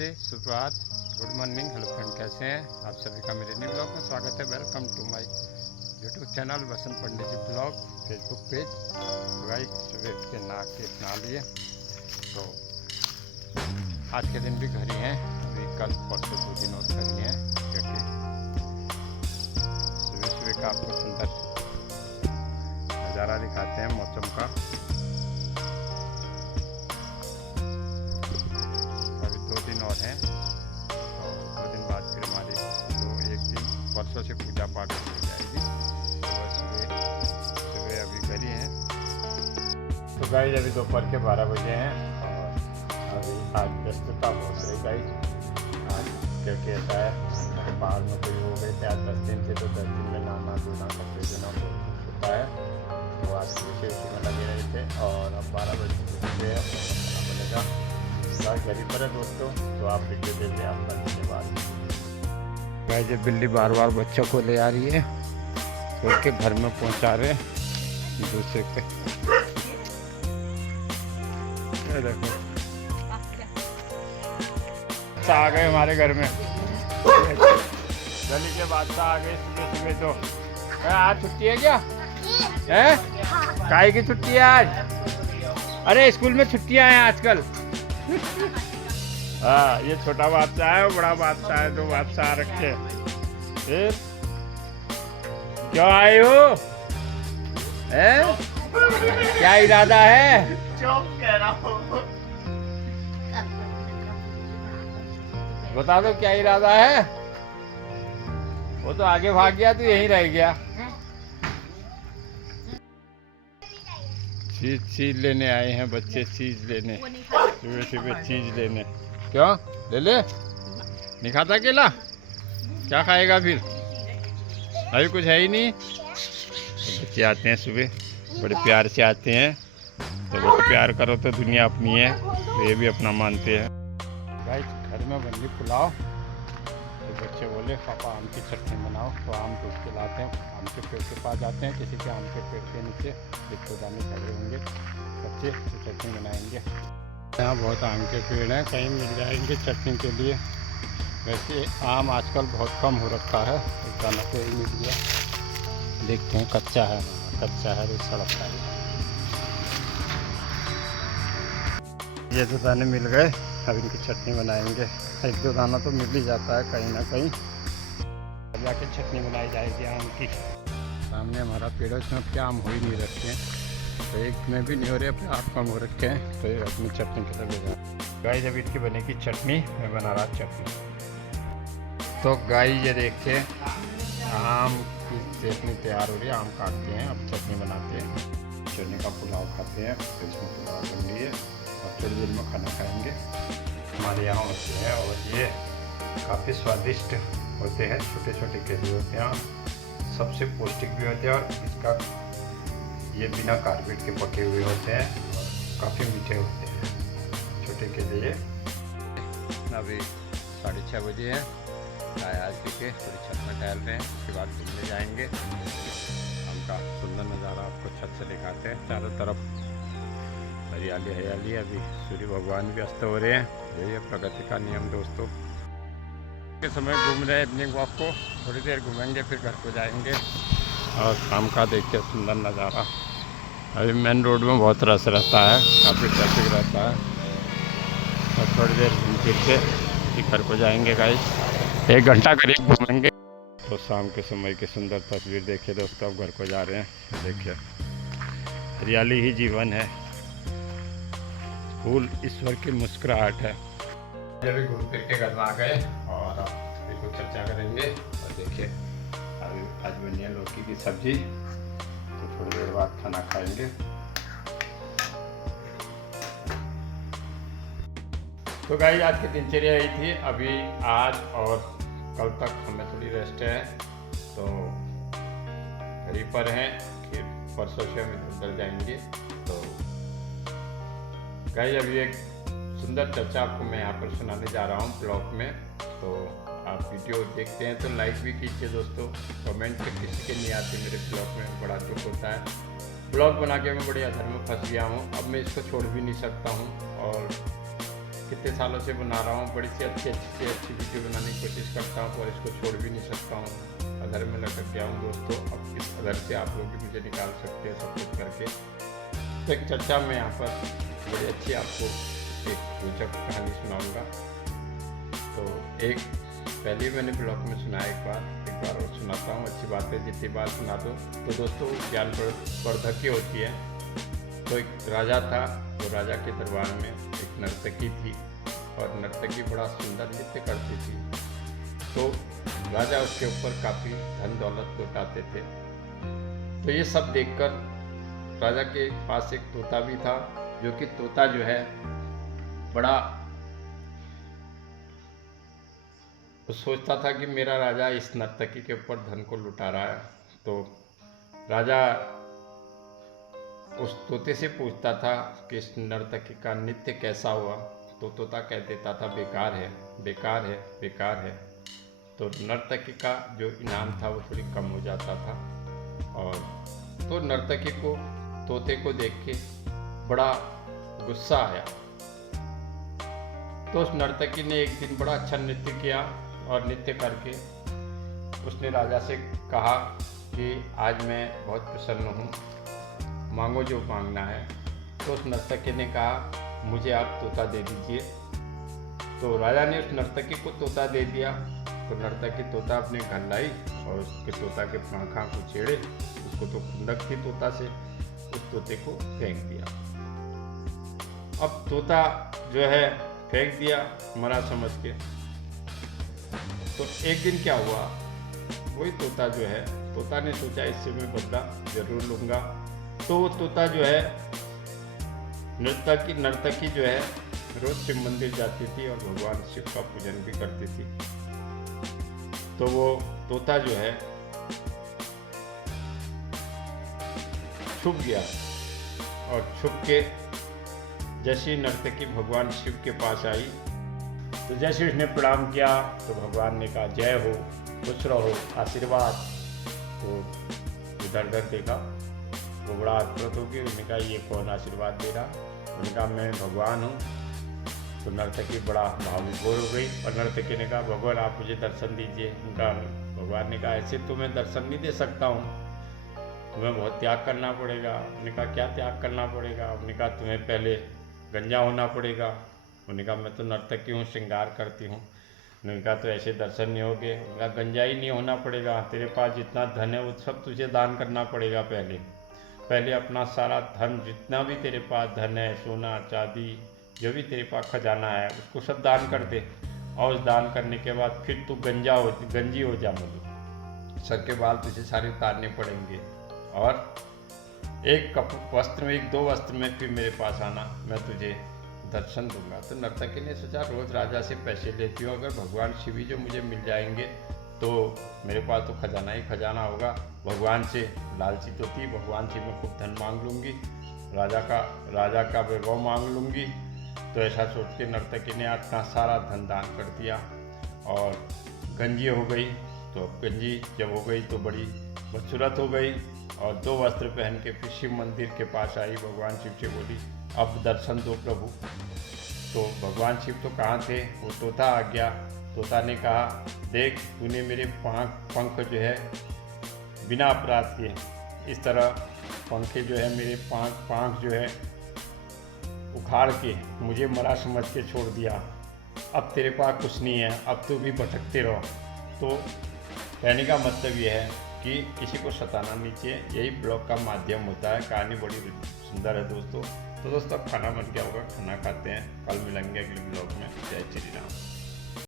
राधे, सुप्रभात, good morning. Hello friend, कैसे हैं आप सभी का मेरे न्यू ब्लॉग में स्वागत है। Welcome to my YouTube channel Basant Pandit ji blog Facebook page. तो भाई सुबह के नहा लिए, तो आज के दिन भी घर ही हैं। अभी कल परसों 2 दिन और घर ही हैं, क्योंकि सुबह सुबह का आपको सुंदर नज़ारा दिखाते हैं मौसम का। अभी 2 दिन और हैं, तो 2 दिन बाद फिर हमारी एक दिन परसों से पूजा पाठ शुरू हो जाएगी। सुबह अभी घर ही हैं। तो गाइस अभी दोपहर के 12 बजे हैं और अभी आज व्यस्तता बहुत रही गाइस। आज क्योंकि ऐसा है, बाहर में कोई हो गए थे आज 10 दिन से, तो 10 दिन में नहाना धोना कपड़े धोना बहुत कुछ होता है। तो आज उसी में लगे रहे थे और अब 12 बजे बनेगा घर ही पर है दोस्तों। तो आप वीडियो देखिए, आप करने के बाद गाइस ये बिल्ली बार बार बच्चों को ले आ रही है, छोड़ के घर में पहुंचा रहे दूसरे पे। देखो आ गए हमारे घर में, गली के बादशाह आ गए सुबह सुबह। तो आज छुट्टी है क्या? है काहे की छुट्टी है आज? अरे स्कूल में छुट्टियां हैं आजकल। हाँ, ये छोटा बादशाह है, बड़ा बादशाह है, 2 बादशाह रखे। क्यों आए हो? क्या इरादा है? कह रहा हूँ। बता दो क्या इरादा है? वो तो आगे भाग गया, तो यहीं रह गया। चीज लेने आए हैं बच्चे, चीज लेने, सुबह सुबह चीज लेने। क्यों ले ले? नहीं खाता अकेला? क्या खाएगा फिर? अभी कुछ है ही नहीं। तो बच्चे आते हैं सुबह, बड़े प्यार से आते हैं। तो बस प्यार करो तो दुनिया अपनी है, तो ये भी अपना मानते हैं। भाई घर में बन रही पुलाव, तो बच्चे बोले पापा आम की चटनी बनाओ। तो आम टूट के लाते हैं, आम के पेड़ के पास जाते हैं, किसी के आम के पेड़ के नीचे दिक्कत दाने खड़े होंगे बच्चे, तो चटनी बनाएंगे। यहाँ बहुत आम के पेड़ हैं, कहीं मिल जाएंगे चटनी के लिए। वैसे आम आजकल बहुत कम हो रखा है, एक दाना पे ही मिल गया। देखते हैं, कच्चा है, कच्चा है, सड़क है। ये 2 दाने मिल गए, अब इनकी चटनी बनाएंगे। 1-2 दाना तो मिल ही जाता है कहीं ना कहीं, अब जाके चटनी बनाई जाएगी आम की। सामने हमारा पेड़ है, इसमें क्या आम हो ही नहीं रखे हैं, तो एक में भी नहीं हो रहे, अपने आप कम हो रखे हैं। तो ये अपनी चटनी के लिए गाइस जब इनकी बनेगी चटनी, मैं बना रहा चटनी। तो गाइस ये देखिए आम की चटनी तैयार हो रही है। आम काटते हैं, अब चटनी बनाते हैं, चने का पुलाव खाते हैं। तो इसमें पुलाव बन रही है और थोड़ी देर में खाना खाएंगे। हमारे यहाँ होते हैं और ये काफ़ी स्वादिष्ट होते हैं, छोटे छोटे केले होते हैं, सबसे पौष्टिक भी होते हैं। और इसका ये बिना कार्बेट के पके हुए होते हैं और काफ़ी मीठे होते हैं, छोटे केले ये। अभी 6:30 बजे हैं, चाय आज पी के थोड़ी छत में टहल रहे हैं, उसके बाद घूमने जाएंगे। हमका सुंदर नज़ारा आपको छत से दिखाते हैं, चारों तरफ हरियाली हरियाली। अभी सूर्य भगवान भी अस्त हो रहे हैं, यही है प्रगति का नियम दोस्तों। के समय घूम रहे हैं, इवनिंग वॉक को थोड़ी देर घूमेंगे, फिर घर को जाएंगे। और शाम का देखिए सुंदर नज़ारा। अभी मेन रोड में बहुत रश रहता है, काफ़ी ट्रैफिक रहता है। और थोड़ी देर घूम फिर के फिर घर को जाएंगे गाइस, 1 घंटा करीब घूमेंगे। तो शाम के समय की सुंदर तस्वीर देखिए दोस्तों। अब घर को जा रहे हैं, देखिए हरियाली ही जीवन है, फूल ईश्वर की मुस्कुराहट है। जब घूम फिर के घर में आ गए और अभी कुछ चर्चा करेंगे। और देखिए अभी आज बनी है लौकी की सब्जी, तो थोड़ी देर बाद खाना खाएंगे। तो गाइस आज की दिनचर्या यही थी। अभी आज और कल तक हमें थोड़ी रेस्ट है, तो घर ही पर हैं, फिर परसों से हम इधर जाएंगे। तो गाइस अभी एक सुंदर चर्चा आपको मैं यहाँ पर सुनाने जा रहा हूँ ब्लॉग में। तो आप वीडियो देखते हैं तो लाइक भी कीजिए दोस्तों। कमेंट पे किसी के नहीं आते मेरे ब्लॉग में, बड़ा दुख होता है। ब्लॉग बना के मैं बड़े अधर में फंस गया हूँ, अब मैं इसको छोड़ भी नहीं सकता हूँ। और कितने सालों से बना रहा हूँ, बड़ी सी अच्छी वीडियो बनाने की कोशिश करता हूँ और इसको छोड़ भी नहीं सकता हूँ। अधर में लटक गया हूँ दोस्तों। अब इस अधर से आप लोग भी मुझे निकाल सकते हैं सब कुछ करके। तो एक चर्चा में यहाँ पर बड़ी अच्छी आपको एक रोचक कहानी सुनाऊँगा। तो एक पहले मैंने ब्लॉग में सुनाया, एक बार और सुनाता हूँ। अच्छी बात है, जितनी बार सुना दो तो दोस्तों ज्ञान वर्धक होती है। तो एक राजा था, तो राजा के दरबार में एक नर्तकी थी और नर्तकी बड़ा सुंदर नृत्य करती थी। तो राजा उसके ऊपर काफ़ी धन दौलत लुटाते थे। तो ये सब देखकर राजा के पास एक तोता भी था, जो कि तोता जो है बड़ा सोचता था कि मेरा राजा इस नर्तकी के ऊपर धन को लुटा रहा है। तो राजा उस तोते से पूछता था कि इस नर्तकी का नृत्य कैसा हुआ। तो तोता कह देता था बेकार है, बेकार है, बेकार है। तो नर्तकी का जो इनाम था वो थोड़ी कम हो जाता था। और तो नर्तकी को तोते को देख के बड़ा गुस्सा आया। तो उस नर्तकी ने एक दिन बड़ा अच्छा नृत्य किया और नृत्य करके उसने राजा से कहा कि आज मैं बहुत प्रसन्न हूँ, मांगो जो मांगना है। तो उस नर्तकी ने कहा मुझे आप तोता दे दीजिए। तो राजा ने उस नर्तकी को तोता दे दिया। तो नर्तकी तोता अपने घर लाई और उसके तोता के पंखा को छेड़े, उसको तो खुंदक थी तोता से, उस तोते को फेंक दिया। अब तोता जो है फेंक दिया मरा समझ के। तो एक दिन क्या हुआ, वही तोता जो है, तोता ने सोचा इससे मैं बदला जरूर लूँगा। तो वो तोता जो है नर्तकी जो है रोज शिव मंदिर जाती थी और भगवान शिव का पूजन भी करती थी। तो वो तोता जो है छुप गया और छुप के जैसे नर्तकी भगवान शिव के पास आई, तो जैसे उसने प्रणाम किया तो भगवान ने कहा जय हो, खुश रहो, आशीर्वाद। तो इधर उधर देखा, वो बड़ा अद्भुत हो गया। उन्होंने कहा ये कौन आशीर्वाद दे रहा? उन्होंने कहा मैं भगवान हूँ। तो नर्तकी बड़ा भावविभोर हो गई और नर्तकी ने कहा भगवान आप मुझे दर्शन दीजिए। उनका भगवान ने कहा ऐसे तो मैं दर्शन नहीं दे सकता हूँ, तुम्हें बहुत त्याग करना पड़ेगा। उन्होंने कहा क्या त्याग करना पड़ेगा? उन्होंने कहा तुम्हें पहले गंजा होना पड़ेगा। उन्होंने कहा मैं तो नर्तकी हूँ, श्रृंगार करती हूँ। उन्होंने कहा तो ऐसे दर्शन नहीं होगे। उन्होंने कहा गंजा ही नहीं होना पड़ेगा, तेरे पास जितना धन है वो सब तुझे दान करना पड़ेगा। पहले अपना सारा धन, जितना भी तेरे पास धन है, सोना चांदी जो भी तेरे पास खजाना है, उसको सब दान कर दे। और उस दान करने के बाद फिर तू गंजी हो जा। मुझे सर के बाल तुझे सारे उतारने पड़ेंगे और एक वस्त्र में, एक दो वस्त्र में फिर मेरे पास आना, मैं तुझे दर्शन दूंगा। तो नर्तकी ने सोचा रोज़ राजा से पैसे लेती हूँ, अगर भगवान शिव ही जो मुझे मिल जाएंगे तो मेरे पास तो खजाना ही खजाना होगा। भगवान से लालची तो थी, भगवान से मैं खूब धन मांग लूँगी, राजा का वैभव मांग लूँगी। तो ऐसा सोच के नर्तकी ने अपना सारा धन दान कर दिया और गंजी हो गई। तो गंजी जब हो गई तो बड़ी बदसूरत हो गई और दो वस्त्र पहन के फिर शिव मंदिर के पास आई। भगवान शिव से बोली अब दर्शन दो प्रभु। तो भगवान शिव तो कहाँ थे, वो तोता आ गया। तोता ने कहा देख तूने मेरे पंख जो है बिना अपराध के, इस तरह पंखे जो है मेरे पंख जो है उखाड़ के मुझे मरा समझ के छोड़ दिया। अब तेरे पास कुछ नहीं है, अब तू भी भटकते रहो। तो कहने का मतलब ये है कि किसी को सताना नहीं चाहिए, यही ब्लॉग का माध्यम होता है। कहानी बड़ी सुंदर है दोस्तों। तो दोस्तों अब खाना बन गया होगा, खाना खाते हैं, कल मिलेंगे अगले ब्लॉग में। जय श्री राम।